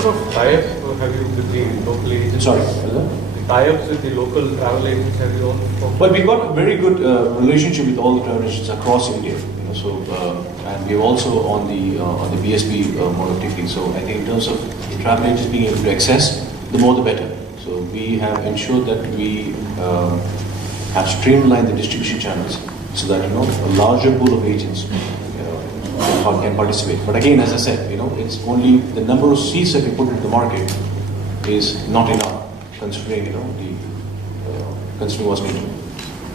sort of tie-ups have you with the local agents? Sorry, Tie-ups with the local travel agents have you all? Well, we've got a very good relationship with all the travel agents across India. And we're also on the BSB mode of ticketing. So I think in terms of the travel agents being able to access, the more the better. So we have ensured that we have streamlined the distribution channels so that a larger pool of agents can participate. But again, as I said, it's only the number of seats that we put into the market is not enough, considering considering what's needed.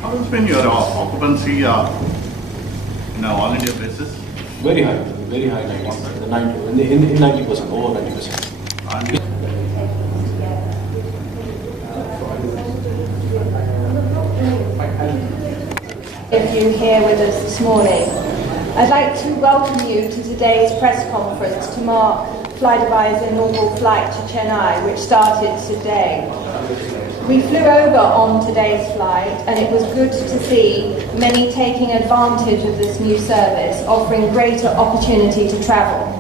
How has been your occupancy in an all-India basis? Very high, 90%. In 90%, over 90%. If you're here with us this morning, I'd like to welcome you to today's press conference to mark flydubi's inaugural flight to Chennai, which started today. We flew over on today's flight, and it was good to see many taking advantage of this new service, offering greater opportunity to travel.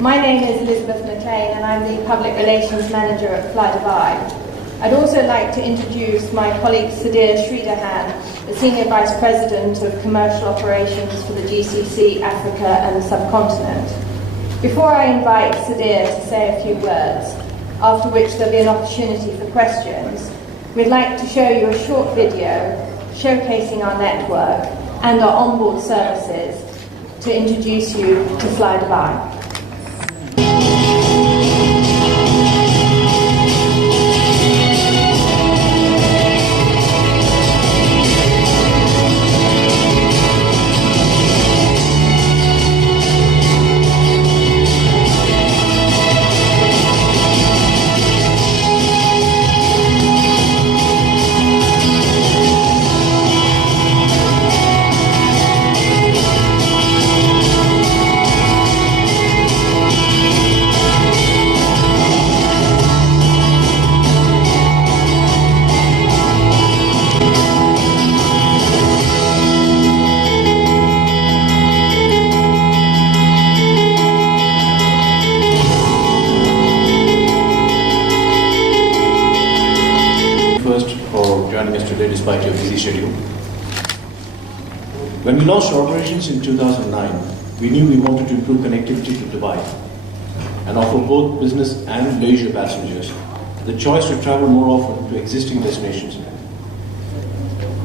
My name is Elizabeth McLean, and I'm the Public Relations Manager at flydubai. I'd also like to introduce my colleague Sudhir Sridharan, the Senior Vice President of Commercial Operations for the GCC, Africa and the subcontinent. Before I invite Sudhir to say a few words, after which there'll be an opportunity for questions, we'd like to show you a short video showcasing our network and our onboard services to introduce you to flydubai. Despite your busy schedule. When we launched operations in 2009, we knew we wanted to improve connectivity to Dubai and offer both business and leisure passengers the choice to travel more often to existing destinations,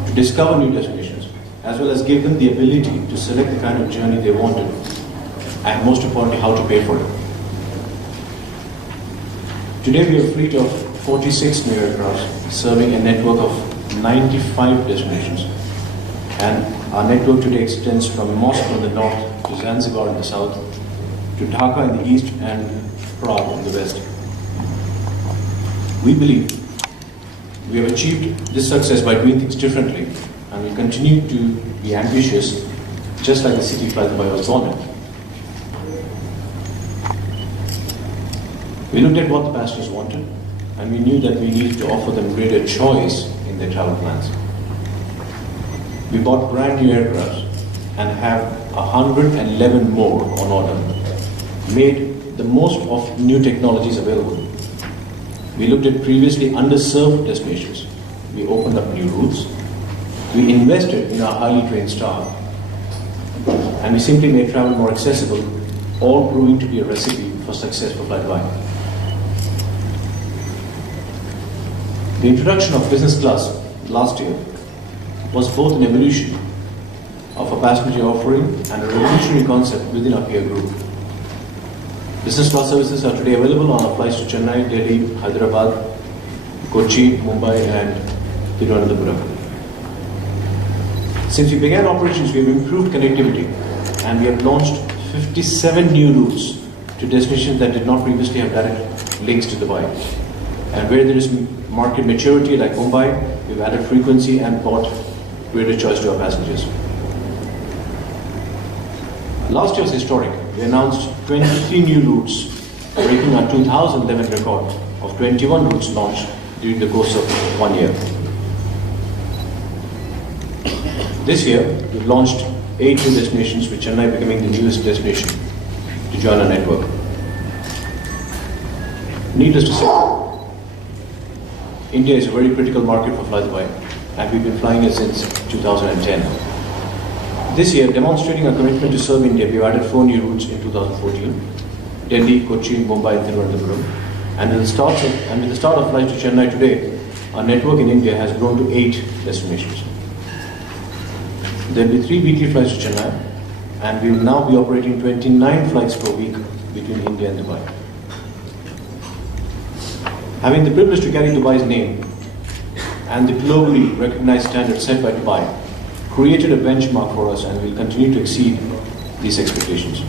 to discover new destinations, as well as give them the ability to select the kind of journey they wanted, and most importantly, how to pay for it. Today we have a fleet of 46 new aircraft serving a network of 95 destinations, and our network today extends from Moscow in the north to Zanzibar in the south, to Dhaka in the east and Prague in the west. We believe we have achieved this success by doing things differently, and we continue to be ambitious, just like the city flydubai was born in. We looked at what the passengers wanted, and we knew that we needed to offer them greater choice in their travel plans. We bought brand new aircraft and have 111 more on order, made the most of new technologies available. We looked at previously underserved destinations. We opened up new routes. We invested in our highly trained staff, and we simply made travel more accessible, all proving to be a recipe for success for flydubai. The introduction of business class last year was both an evolution of a passenger offering and a revolutionary concept within our peer group. Business class services are today available on our flights to Chennai, Delhi, Hyderabad, Kochi, Mumbai and Thiruvananthapuram. Since we began operations, we have improved connectivity and we have launched 57 new routes to destinations that did not previously have direct links to Dubai. And where there is market maturity like Mumbai, we've added frequency and brought greater choice to our passengers. Last year was historic. We announced 23 new routes, breaking our 2011 record of 21 routes launched during the course of 1 year. This year, we've launched 8 new destinations, with Chennai becoming the newest destination to join our network. Needless to say, India is a very critical market for flydubai, and we've been flying it since 2010. This year, demonstrating our commitment to serve India, we've added 4 new routes in 2014: Delhi, Kochi, Mumbai, and Thiruvananthapuram. And with the start of flights to Chennai today, our network in India has grown to 8 destinations. There will be 3 weekly flights to Chennai, and we will now be operating 29 flights per week between India and Dubai. Having the privilege to carry Dubai's name and the globally recognized standards set by Dubai created a benchmark for us, and will continue to exceed these expectations.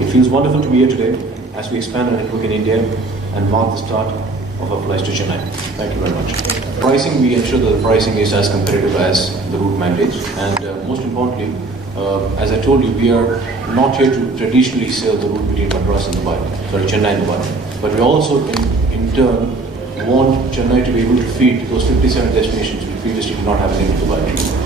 It feels wonderful to be here today as we expand our network in India and mark the start of our flights to Chennai. Thank you very much. Pricing, we ensure that the pricing is as competitive as the route mandates, and most importantly, as I told you, we are not here to traditionally sell the route between Madras and Dubai, Chennai and Dubai, but we also in turn want Chennai to be able to feed those 57 destinations we previously did not have in Dubai.